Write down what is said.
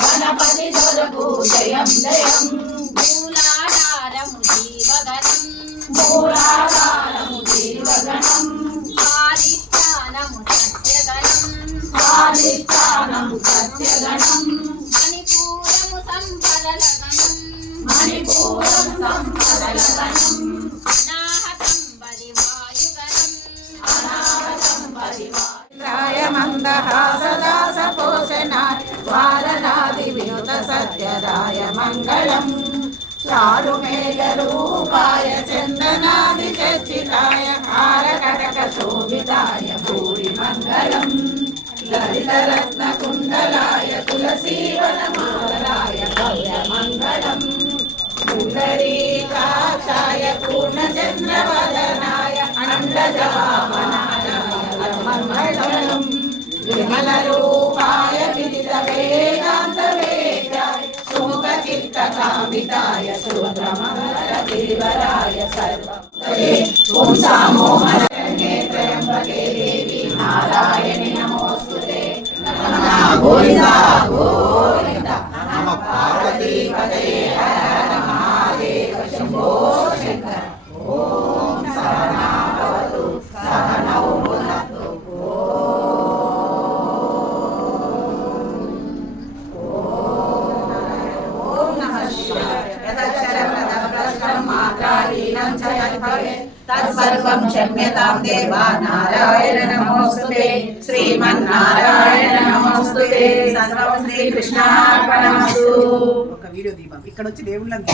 గణపతి దొరకు జయం జయం మూలాధారము జీవగణం మూలాధారము జీవగణం ఆదిత్యానము సత్యగణం ఆదిత్యానము సత్యగణం మణిపూరము సంపదలగణం మణిపూరం సంపదలగణం అనాహతం బలివాయుగణం అనాహతం బలివాయ మందహాసదాస పోషణాయ వారణాది వినుత సత్యదాయ మంగళం చారుమేఘ రూపాయ చందనాది చర్చితాయ హారకటక శోభితాయ భూరి మంగళం లలిత రత్న కుండలాయ తులసీవన మాలాయ భవ్య మంగళం పుండరీకాక్షాయ పూర్ణచంద్రవదనాయ అండజవామనాయ మంగళం విమల రూపాయ విదిత వేదాంత వేదాయ సుముఖ చిత్త कामिताय शूद्रमङ्गलदेवराय सर्वभक्तये पुंसामोहनशरण्ये त्र्यम्बके देवी नारायणि नमोऽस्तुते गोविन्दा गोविन्दा नमः पार्वतीपतये हर हर महादेव शम्भो शङ्कर ॐ सहना भवतु सहनौ भुनक्तु तत्सर्वं क्षम्यतां देवा नारायण नमोस्तुते श्रीमन्नारायण नमोस्तुते सर्वं శ్రీకృష్ణార్పణమస్తు. ఒక వీడియో దీపం ఇక్కడ వచ్చి దేవుళ్ళని